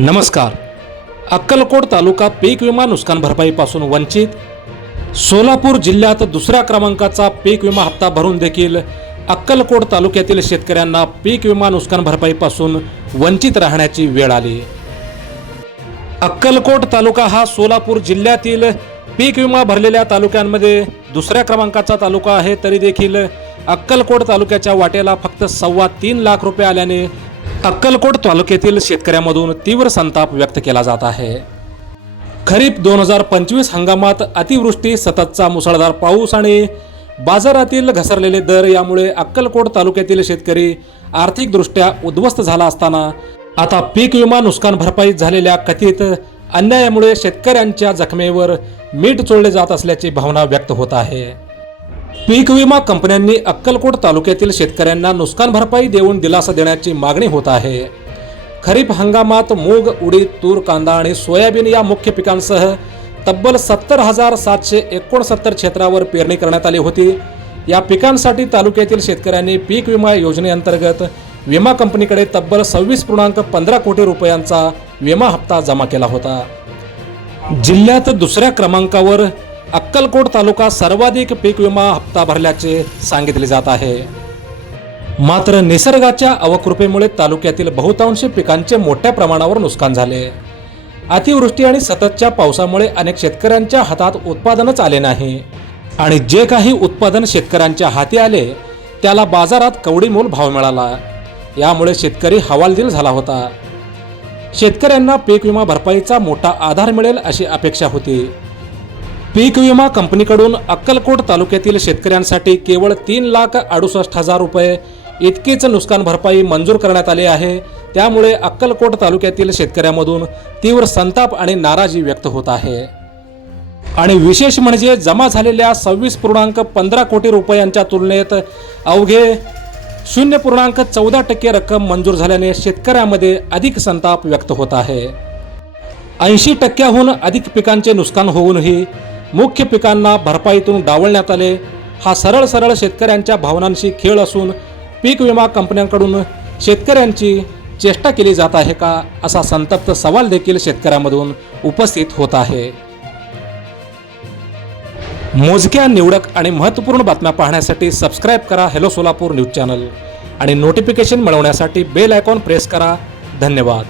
नमस्कार. अक्कलकोट तालुका पीक विमा नुकसान भरपाईपासून वंचित. सोलापूर जिल्ह्यात दुसऱ्या क्रमांकाचा पीक विमा हप्ता भरून देखील अक्कलकोट तालुक्यातील शेतकऱ्यांना पीक विमा नुकसान भरपाईपासून वंचित राहण्याची वेळ आली. अक्कलकोट तालुका हा सोलापूर जिल्ह्यातील पीक विमा भरलेल्या तालुक्यांमध्ये दुसऱ्या क्रमांकाचा तालुका आहे. तरी देखील अक्कलकोट तालुक्याच्या वाट्याला फक्त 3.25 लाख रुपये आल्याने अक्कलकोट तालुक्यातील शेतकऱ्यांमधून तीव्र संताप व्यक्त केला जात आहे. खरीप 2025 हंगामात अतिवृष्टी, सततचा मुसळधार पाऊस आणि बाजारातील घसरलेले दर यामुळे अक्कलकोट तालुक्यातील शेतकरी आर्थिकदृष्ट्या उद्ध्वस्त झाला असताना आता पीक विमा नुकसान भरपाईत झालेल्या कथित अन्यायामुळे शेतकऱ्यांच्या जखमेवर मीठ चोळले जात असल्याची भावना व्यक्त होत आहे. पीक विमा कंपन्यांनी अक्कलकोट तालुक्यातील शेतकऱ्यांना नुकसान भरपाई देऊन दिलासा देण्याची मागणी होत आहे. खरीप हंगामात मूग, उडीद, तूर, कांदा आणि सोयाबीन या मुख्य पिकांसह तब्बल 70,769 क्षेत्रावर पेरणी करण्यात आली होती. या पिकांसाठी तालुक्यातील शेतकऱ्यांनी पीक विमा योजनेअंतर्गत विमा कंपनीकडे तब्बल 26.15 कोटी रुपयांचा विमा हप्ता जमा केला होता. जिल्ह्यात दुसऱ्या क्रमांकावर अक्कलकोट तालुका सर्वाधिक पीक विमा हप्ता भरल्याचे सांगितले जात आहे. मात्र निसर्गाच्या अवकृपेमुळे तालुक्यातील बहुतांश पिकांचे मोठ्या प्रमाणावर नुकसान झाले. अतिवृष्टी आणि सततच्या पावसामुळे अनेक शेतकऱ्यांच्या हातात उत्पादनच आले नाही आणि जे काही उत्पादन शेतकऱ्यांच्या हाती आले त्याला बाजारात कवडीमोल भाव मिळाला. यामुळे शेतकरी हवालदिल झाला होता. शेतकऱ्यांना पीक विमा भरपाईचा मोठा आधार मिळेल अशी अपेक्षा होती. पीक विमा कंपनीकडून अक्कलकोट तालुक्यातील शेतकऱ्यांसाठी केवळ 3,68,000 रुपये इतकीच नुकसान भरपाई मंजूर करण्यात आली आहे. त्यामुळे अक्कलकोट तालुक्यातील शेतकऱ्यांमधून तीव्र संताप आणि नाराजी व्यक्त होत आहे. आणि विशेष म्हणजे जमा झालेल्या 26.15 कोटी रुपयांच्या तुलनेत अवघे 0.14% रक्कम मंजूर झाल्याने शेतकऱ्यांमध्ये अधिक संताप व्यक्त होत आहे. 80% अधिक पिकांचे नुकसान होऊनही मुख्य पिकांना भरपाईतून डावलण्यात आले. हा सरळ शेतकऱ्यांच्या भावनांशी खेळ असून पीक विमा कंपन्यांकडून शेतकऱ्यांची चेष्टा केली जात आहे का, असा संतप्त सवाल देखील शेतकऱ्यांमधून उपस्थित होत आहे. मोजक्या, निवडक आणि महत्त्वपूर्ण बातम्या पाहण्यासाठी सबस्क्राईब करा हेलो सोलापूर न्यूज चॅनल आणि नोटिफिकेशन मिळवण्यासाठी बेल आयकॉन प्रेस करा. धन्यवाद.